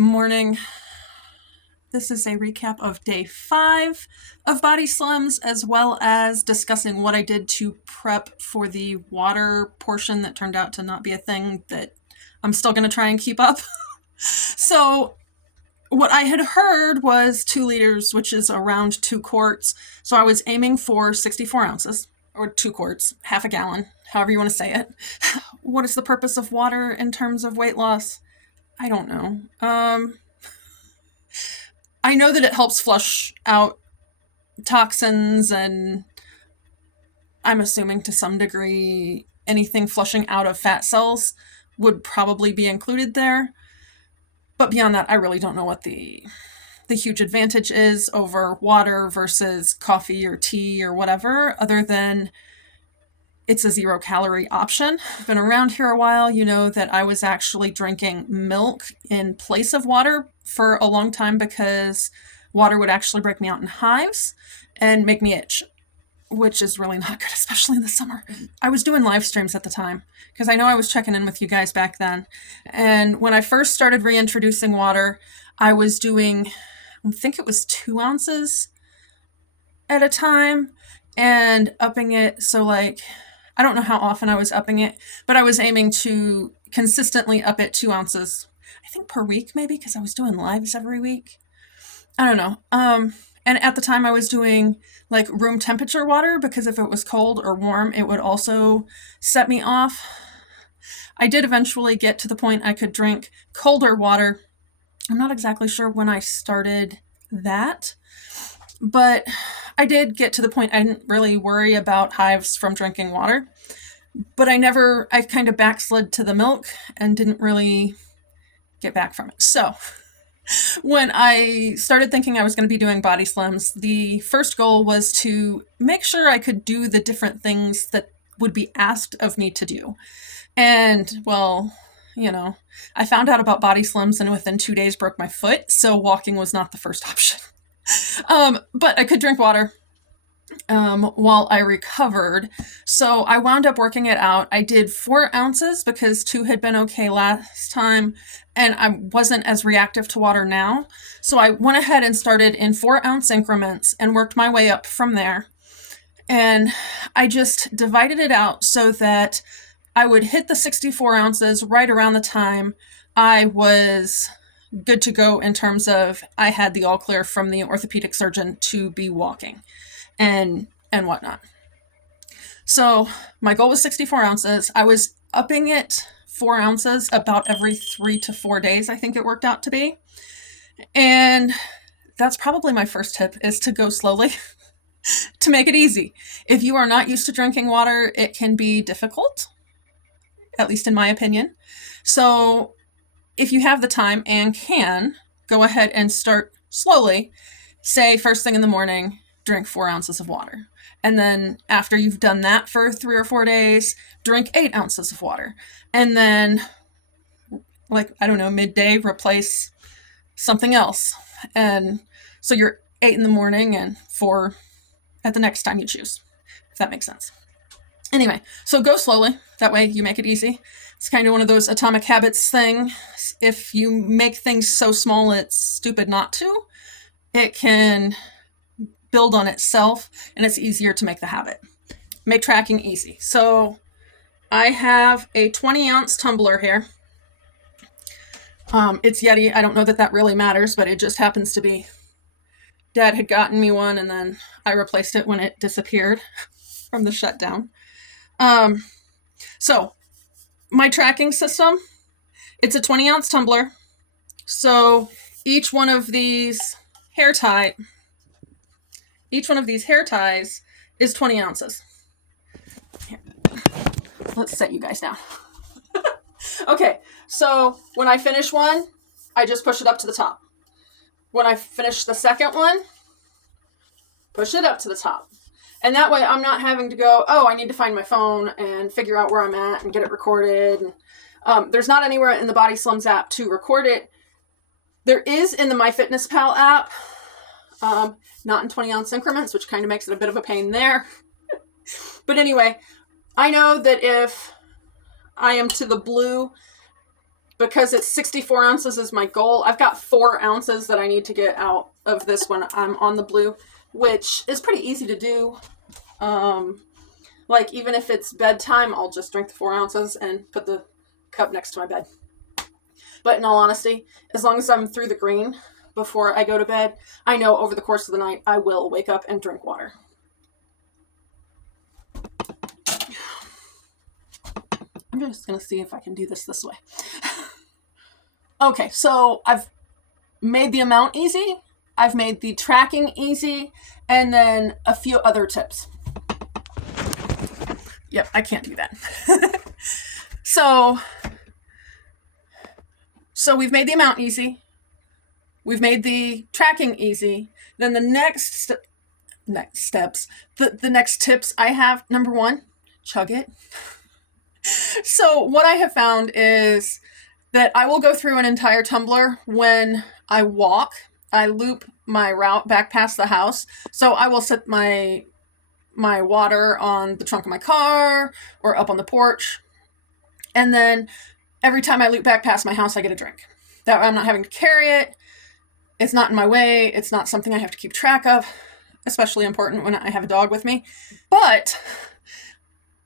morning. This is a recap of day 5 of BodySlims, as well as discussing what I did to prep for the water portion that turned out to not be a thing that I'm still going to try and keep up. So what I had heard was 2 liters, which is around 2 quarts. So I was aiming for 64 ounces, or 2 quarts, half a gallon, however you want to say it. What is the purpose of water in terms of weight loss? I don't know. I know that it helps flush out toxins, and I'm assuming to some degree anything flushing out of fat cells would probably be included there. But beyond that, I really don't know what the huge advantage is over water versus coffee or tea or whatever, other than it's a 0-calorie option. I've been around here a while. You know that I was actually drinking milk in place of water for a long time because water would actually break me out in hives and make me itch, which is really not good, especially in the summer. I was doing live streams at the time because I know I was checking in with you guys back then. And when I first started reintroducing water, I was doing, I think it was 2 ounces at a time and upping it. So like, I don't know how often I was upping it, but I was aiming to consistently up it 2 ounces, I think per week maybe, because I was doing lives every week. I don't know. And at the time I was doing like room temperature water because if it was cold or warm, it would also set me off. I did eventually get to the point I could drink colder water. I'm not exactly sure when I started that, but I did get to the point I didn't really worry about hives from drinking water, but I kind of backslid to the milk and didn't really get back from it. So when I started thinking I was going to be doing BodySlims, the first goal was to make sure I could do the different things that would be asked of me to do. And, well, you know, I found out about BodySlims and within 2 days broke my foot, so walking was not the first option. But I could drink water while I recovered. So I wound up working it out. I did 4 ounces because 2 had been okay last time, and I wasn't as reactive to water now. So I went ahead and started in 4-ounce increments and worked my way up from there. And I just divided it out so that I would hit the 64 ounces right around the time I was good to go in terms of I had the all clear from the orthopedic surgeon to be walking and whatnot. So my goal was 64 ounces. I was upping it 4 ounces about every 3 to 4 days, I think it worked out to be. And that's probably my first tip, is to go slowly to make it easy. If you are not used to drinking water, it can be difficult, at least in my opinion. So if you have the time and can, go ahead and start slowly. Say first thing in the morning, drink 4 ounces of water. And then after you've done that for 3 or 4 days, drink 8 ounces of water. And then, like, I don't know, midday, replace something else. And so you're 8 in the morning and 4 at the next time you choose, if that makes sense. Anyway, so go slowly. That way you make it easy. It's kind of one of those atomic habits thing. If you make things so small it's stupid not to, it can build on itself and it's easier to make the habit. Make tracking easy. So I have a 20-ounce tumbler here. It's Yeti. I don't know that that really matters, but it just happens to be. Dad had gotten me one and then I replaced it when it disappeared from the shutdown. So my tracking system, it's a 20-ounce tumbler. So each one of these hair ties is 20 ounces. Here. Let's set you guys down. Okay, so when I finish one, I just push it up to the top. When I finish the second one, push it up to the top. And that way I'm not having to go, oh, I need to find my phone and figure out where I'm at and get it recorded. And, there's not anywhere in the BodySlims app to record it. There is in the MyFitnessPal app, not in 20-ounce increments, which kind of makes it a bit of a pain there. But anyway, I know that if I am to the blue because it's 64 ounces is my goal. I've got 4 ounces that I need to get out of this when I'm on the blue, which is pretty easy to do. Like, even if it's bedtime, I'll just drink the 4 ounces and put the cup next to my bed. But in all honesty, as long as I'm through the green before I go to bed, I know over the course of the night I will wake up and drink water. I'm just going to see if I can do this way. Okay, so I've made the amount easy, I've made the tracking easy, and then a few other tips. Yep, I can't do that. So we've made the amount easy. We've made the tracking easy. Then the next tips I have, number 1, chug it. So what I have found is that I will go through an entire tumbler when I walk. I loop my route back past the house. So I will set my water on the trunk of my car or up on the porch. And then every time I loop back past my house, I get a drink. That I'm not having to carry it. It's not in my way. It's not something I have to keep track of, especially important when I have a dog with me. But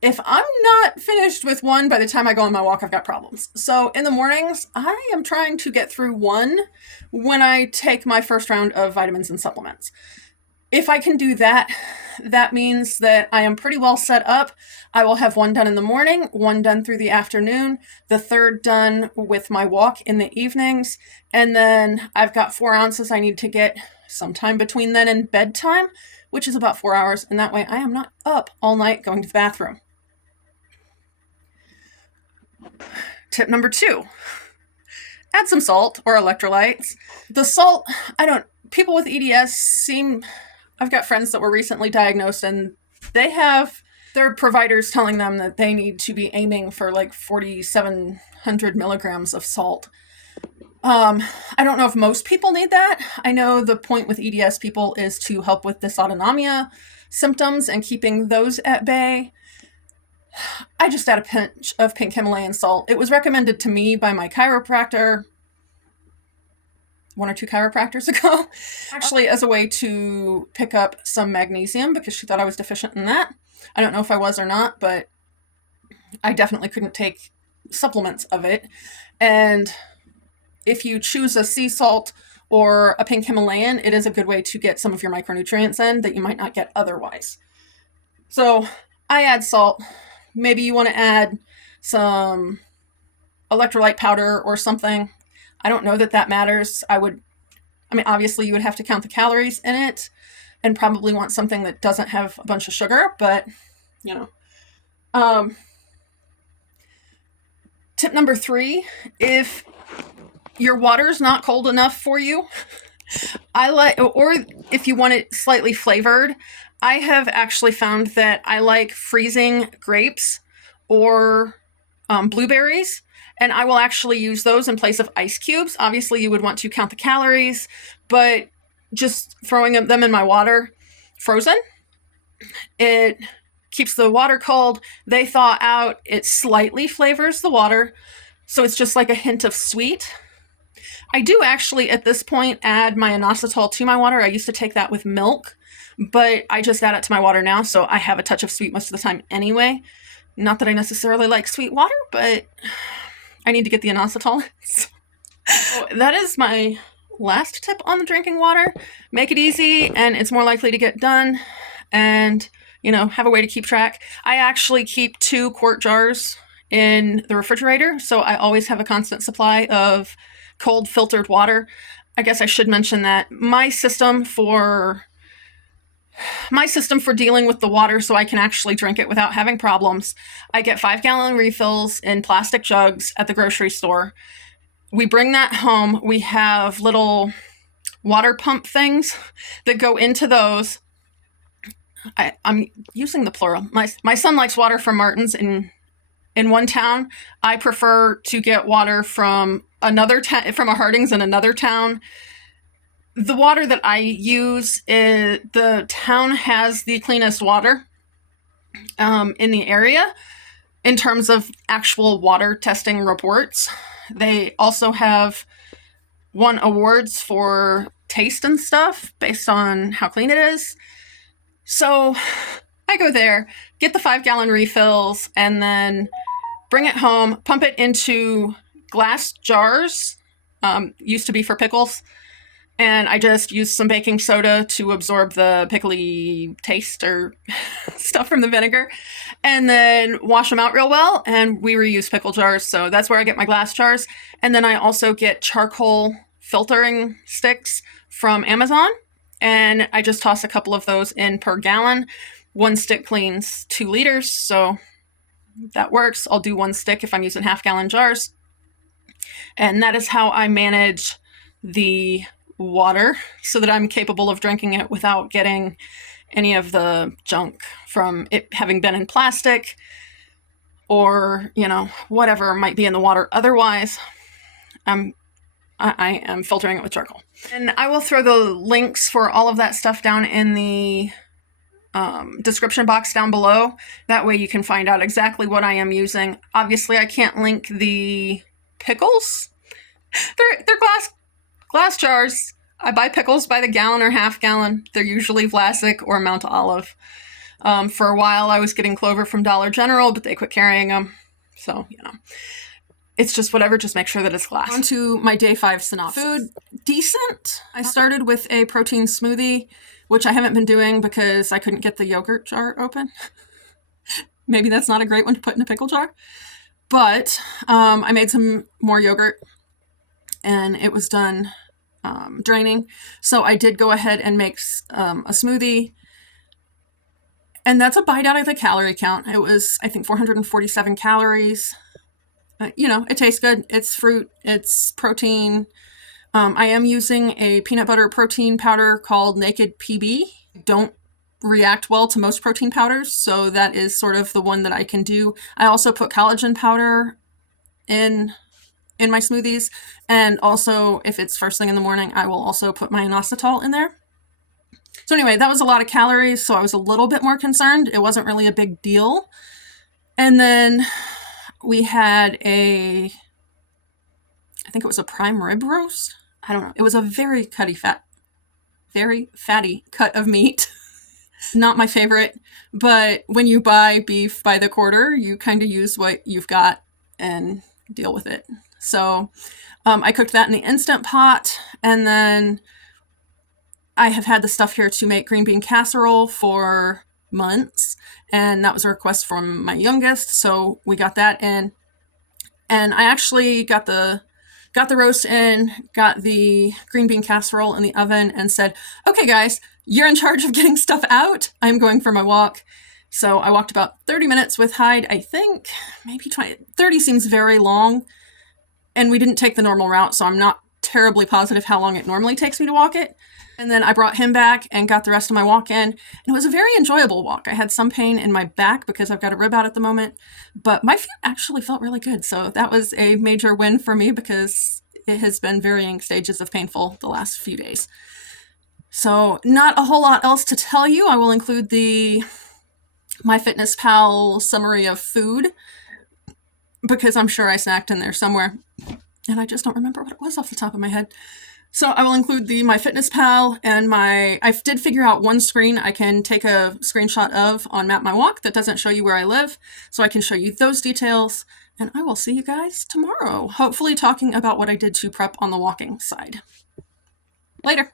if I'm not finished with one by the time I go on my walk, I've got problems. So in the mornings, I am trying to get through one when I take my first round of vitamins and supplements. If I can do that, that means that I am pretty well set up. I will have one done in the morning, one done through the afternoon, the third done with my walk in the evenings, and then I've got 4 ounces I need to get sometime between then and bedtime, which is about 4 hours, and that way I am not up all night going to the bathroom. Tip number 2, add some salt or electrolytes. The salt, people with EDS I've got friends that were recently diagnosed and they have their providers telling them that they need to be aiming for like 4,700 milligrams of salt. I don't know if most people need that. I know the point with EDS people is to help with dysautonomia symptoms and keeping those at bay. I just add a pinch of pink Himalayan salt. It was recommended to me by my chiropractor 1 or 2 chiropractors ago, actually as a way to pick up some magnesium because she thought I was deficient in that. I don't know if I was or not, but I definitely couldn't take supplements of it. And if you choose a sea salt or a pink Himalayan, it is a good way to get some of your micronutrients in that you might not get otherwise. So I add salt. Maybe you want to add some electrolyte powder or something. I don't know that matters. Obviously you would have to count the calories in it and probably want something that doesn't have a bunch of sugar, but tip number 3, if your water's not cold enough for you, or if you want it slightly flavored, I have actually found that I like freezing grapes or blueberries. And I will actually use those in place of ice cubes. Obviously, you would want to count the calories, but just throwing them in my water frozen, it keeps the water cold. They thaw out. It slightly flavors the water. So it's just like a hint of sweet. I do actually, at this point, add my inositol to my water. I used to take that with milk, but I just add it to my water now. So I have a touch of sweet most of the time anyway. Not that I necessarily like sweet water, but I need to get the inositol. So that is my last tip on the drinking water. Make it easy and it's more likely to get done, and have a way to keep track. I actually keep 2 quart jars in the refrigerator, so I always have a constant supply of cold filtered water. I guess I should mention that my system for dealing with the water so I can actually drink it without having problems, I get 5-gallon refills in plastic jugs at the grocery store. We bring that home. We have little water pump things that go into those. I'm using the plural. My son likes water from Martin's in one town. I prefer to get water from another from a Harding's in another town. The water that I use, the town has the cleanest water in the area in terms of actual water testing reports. They also have won awards for taste and stuff based on how clean it is. So I go there, get the 5-gallon refills, and then bring it home, pump it into glass jars, used to be for pickles, and I just use some baking soda to absorb the pickly taste or stuff from the vinegar, and then wash them out real well, and we reuse pickle jars, so that's where I get my glass jars. And then I also get charcoal filtering sticks from Amazon, and I just toss a couple of those in per gallon. One stick cleans 2 liters, so that works. I'll do 1 stick if I'm using half-gallon jars. And that is how I manage the water so that I'm capable of drinking it without getting any of the junk from it having been in plastic or, you know, whatever might be in the water. Otherwise, I am filtering it with charcoal. And I will throw the links for all of that stuff down in the description box down below. That way you can find out exactly what I am using. Obviously, I can't link the pickles. They're glass jars. I buy pickles by the gallon or half gallon. They're usually Vlasic or Mount Olive. For a while, I was getting Clover from Dollar General, but they quit carrying them. So, you know, it's just whatever. Just make sure that it's glass. On to my day 5 synopsis. Food, decent. I started with a protein smoothie, which I haven't been doing because I couldn't get the yogurt jar open. Maybe that's not a great one to put in a pickle jar. But I made some more yogurt, and it was done draining. So I did go ahead and make a smoothie. And that's a bite out of the calorie count. It was, I think, 447 calories. You know, it tastes good. It's fruit. It's protein. I am using a peanut butter protein powder called Naked PB. Don't react well to most protein powders, so that is sort of the one that I can do. I also put collagen powder in my smoothies, and also if it's first thing in the morning, I will also put my inositol in there. So anyway, that was a lot of calories, so I was a little bit more concerned. It wasn't really a big deal. And then we had I think it was a prime rib roast. I don't know. It was a very very fatty cut of meat. Not my favorite, but when you buy beef by the quarter, you kind of use what you've got and deal with it. So I cooked that in the Instant Pot, and then I have had the stuff here to make green bean casserole for months, and that was a request from my youngest, so we got that in. And I actually got the roast in, got the green bean casserole in the oven, and said, okay guys, you're in charge of getting stuff out. I'm going for my walk. So I walked about 30 minutes with Hyde, I think, maybe 20. 30 seems very long, and we didn't take the normal route, so I'm not terribly positive how long it normally takes me to walk it. And then I brought him back and got the rest of my walk in. And it was a very enjoyable walk. I had some pain in my back because I've got a rib out at the moment, but my feet actually felt really good. So that was a major win for me because it has been varying stages of painful the last few days. So not a whole lot else to tell you. I will include the MyFitnessPal summary of food because I'm sure I snacked in there somewhere. And I just don't remember what it was off the top of my head. So I will include the MyFitnessPal and I did figure out one screen I can take a screenshot of on Map My Walk that doesn't show you where I live. So I can show you those details. And I will see you guys tomorrow, hopefully talking about what I did to prep on the walking side. Later.